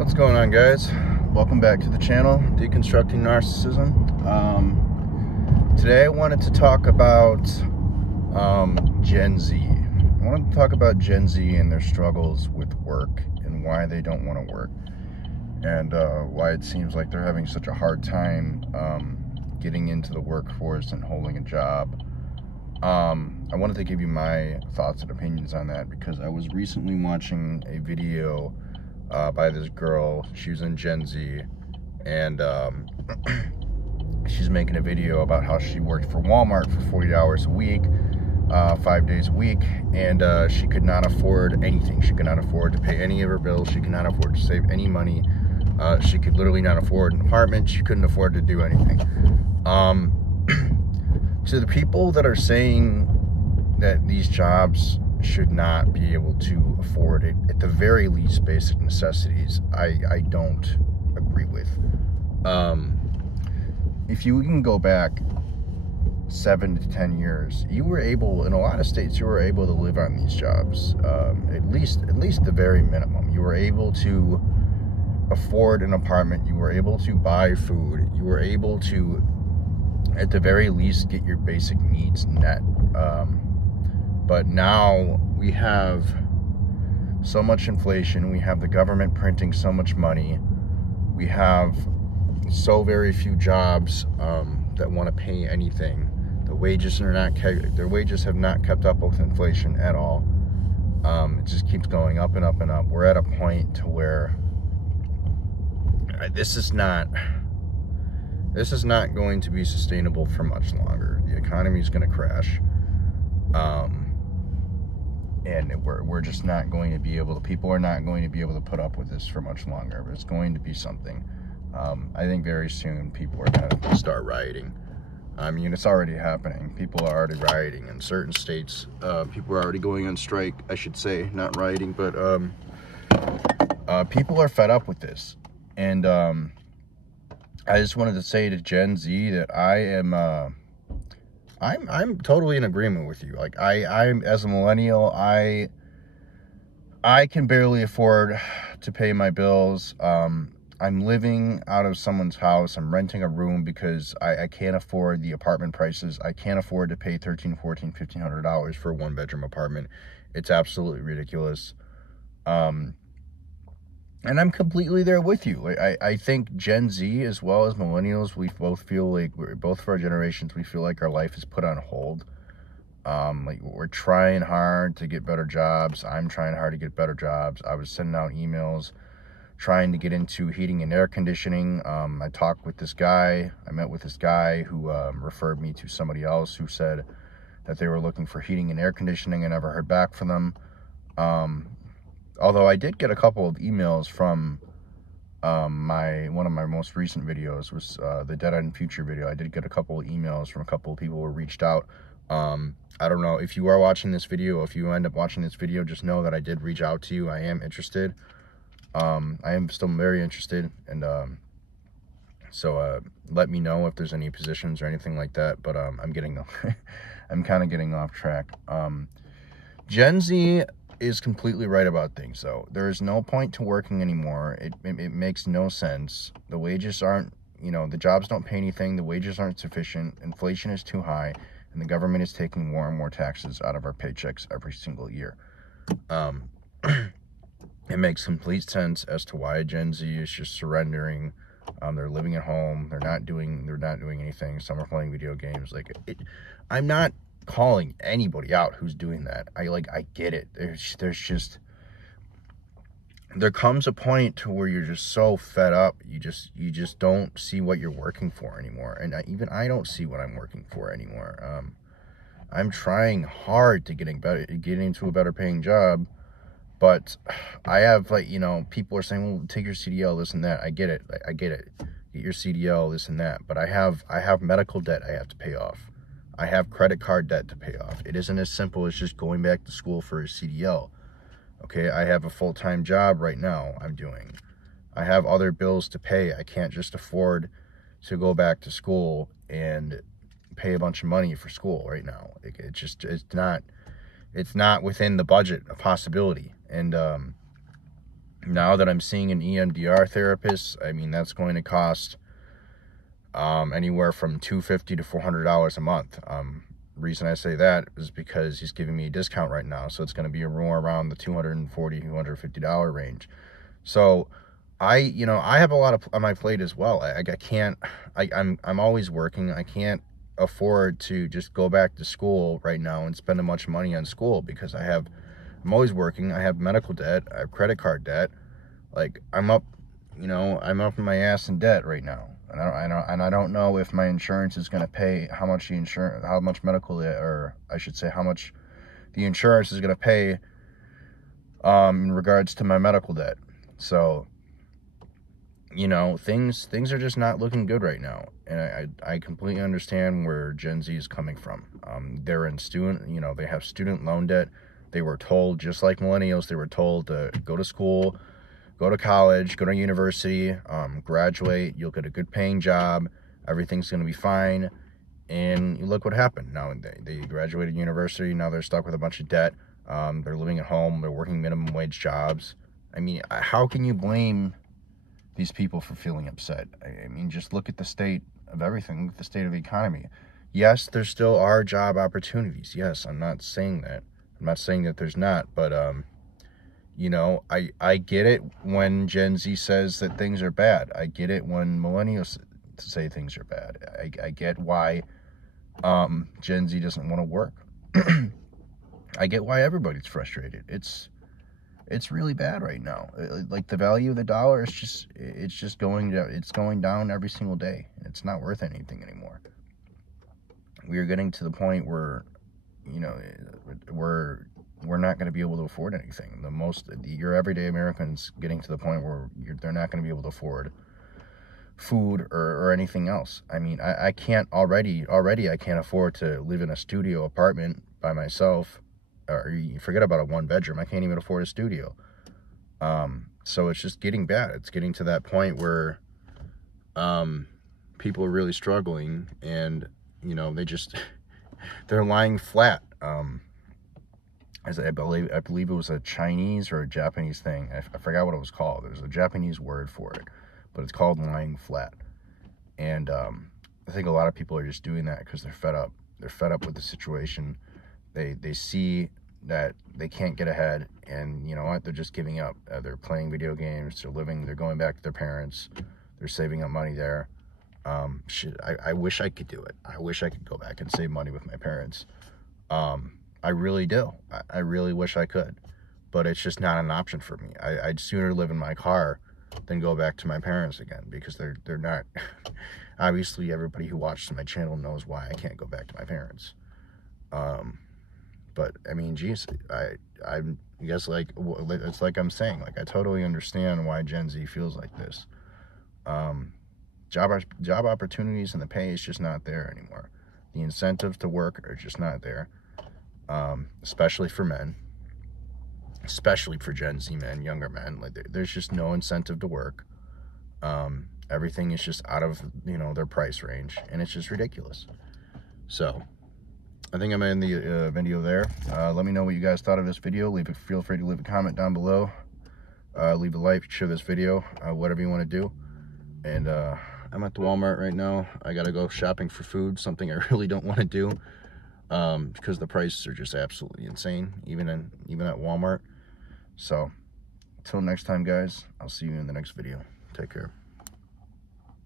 What's going on, guys? Welcome back to the channel, Deconstructing Narcissism. Today I wanted to talk about Gen Z. I wanted to talk about Gen Z and their struggles with work and why they don't want to work, and why it seems like they're having such a hard time getting into the workforce and holding a job. I wanted to give you my thoughts and opinions on that because I was recently watching a video by this girl. She was in Gen Z, and she's making a video about how she worked for Walmart for 40 hours a week, 5 days a week, and she could not afford anything. She could not afford to pay any of her bills. She could not afford to save any money. She could literally not afford an apartment. She couldn't afford to do anything. To the people that are saying that these jobs should not be able to afford it, at the very least basic necessities, I don't agree with. If you can go back 7 to 10 years, you were able, in a lot of states, you were able to live on these jobs, at least the very minimum. You were able to afford an apartment, you were able to buy food, you were able to, at the very least, get your basic needs met. But now we have so much inflation, we have the government printing so much money, we have so very few jobs that want to pay anything. The wages are not, their wages have not kept up with inflation at all. It just keeps going up and up and up. We're at a point to where this is not going to be sustainable for much longer. The economy is going to crash. And we're just not going to be able to, people are not going to be able to put up with this for much longer. But it's going to be something. I think very soon people are going to start rioting. I mean, it's already happening. People are already rioting in certain states. People are already going on strike, I should say, not rioting, but people are fed up with this. And I just wanted to say to Gen Z that I'm totally in agreement with you. Like I'm as a millennial, I can barely afford to pay my bills. I'm living out of someone's house. I'm renting a room because I can't afford the apartment prices. I can't afford to pay $1,300, $1,400, $1,500 for a one-bedroom apartment. It's absolutely ridiculous. And I'm completely there with you. I think Gen Z as well as millennials, we both feel like, both of our generations, we feel like our life is put on hold. Like we're trying hard to get better jobs. I'm trying hard to get better jobs. I was sending out emails trying to get into heating and air conditioning. I talked with this guy. I met with this guy who referred me to somebody else who said that they were looking for heating and air conditioning. I never heard back from them. Although I did get a couple of emails from one of my most recent videos was the Dead End Future video. I did get a couple of emails from a couple of people who reached out. I don't know if you are watching this video. If you end up watching this video, just know that I did reach out to you. I am interested. I am still very interested, and so let me know if there's any positions or anything like that. But I'm I'm kind of getting off track. Gen Z is completely right about things, though. There is no point to working anymore. It makes no sense. The wages aren't, the jobs don't pay anything. The wages aren't sufficient. Inflation is too high, and the government is taking more and more taxes out of our paychecks every single year. It makes complete sense as to why Gen Z is just surrendering. They're living at home. They're not doing anything. Some are playing video games. I'm not calling anybody out who's doing that. I get it. There comes a point to where you're just so fed up. You just don't see what you're working for anymore. And even I don't see what I'm working for anymore. I'm trying hard to get into a better paying job, but I have people are saying, well, take your CDL, this and that. I get it. Get your CDL, this and that. But I have medical debt I have to pay off. I have credit card debt to pay off. It isn't as simple as just going back to school for a CDL. Okay, I have a full-time job right now I'm doing. I have other bills to pay. I can't just afford to go back to school and pay a bunch of money for school right now. It's not within the budget, a possibility. And Now that I'm seeing an EMDR therapist, I mean, that's going to cost anywhere from $250 to $400 a month. Reason I say that is because he's giving me a discount right now, so it's going to be more around the $240, $250 range. So I have a lot on my plate as well. I'm always working. I can't afford to just go back to school right now and spend a bunch of money on school, because I'm always working. I have medical debt. I have credit card debt. Like, I'm up in my ass in debt right now. And I don't know if my insurance is going to pay how much medical, or I should say how much the insurance is going to pay in regards to my medical debt. So, things are just not looking good right now. And I completely understand where Gen Z is coming from. They're in they have student loan debt. They were told, just like millennials, they were told to go to school, go to college, go to university, graduate, you'll get a good paying job, everything's going to be fine. And look what happened. Now they graduated university, now they're stuck with a bunch of debt. They're living at home, they're working minimum wage jobs. I mean, how can you blame these people for feeling upset? I mean, just look at the state of everything, the state of the economy. Yes, there still are job opportunities. Yes, I'm not saying that. I'm not saying that there's not, but I get it when Gen Z says that things are bad. I get it when millennials say things are bad. I get why Gen Z doesn't want to work. I get why everybody's frustrated. It's really bad right now. Like, the value of the dollar is it's going down every single day. It's not worth anything anymore. We are getting to the point where we're not going to be able to afford anything. Your everyday Americans getting to the point where they're not going to be able to afford food or anything else. I mean, I can't already I can't afford to live in a studio apartment by myself, or you forget about a 1-bedroom. I can't even afford a studio. So it's just getting bad. It's getting to that point where people are really struggling, and they're lying flat. As I believe it was a Chinese or a Japanese thing. I forgot what it was called. There's a Japanese word for it, but it's called lying flat. And I think a lot of people are just doing that because they're fed up. They're fed up with the situation. They see that they can't get ahead, and you know what? They're just giving up. They're playing video games. They're going back to their parents. They're saving up money there. I wish I could do it. I wish I could go back and save money with my parents. I really do. I really wish I could, but it's just not an option for me. I'd sooner live in my car than go back to my parents again, because they're not. Obviously, everybody who watches my channel knows why I can't go back to my parents. But I mean, geez, I guess, like, it's like I'm saying, like, I totally understand why Gen Z feels like this. Job opportunities and the pay is just not there anymore. The incentives to work are just not there. Especially for men, especially for Gen Z men, younger men. Like, there's just no incentive to work. Everything is just out of their price range, and it's just ridiculous. So I think I'm in the video there. Let me know what you guys thought of this video. Feel free to leave a comment down below. Leave a like, share this video, whatever you want to do. And I'm at the Walmart right now. I gotta go shopping for food, something I really don't want to do. Because the prices are just absolutely insane, even at Walmart. So, until next time, guys, I'll see you in the next video. Take care.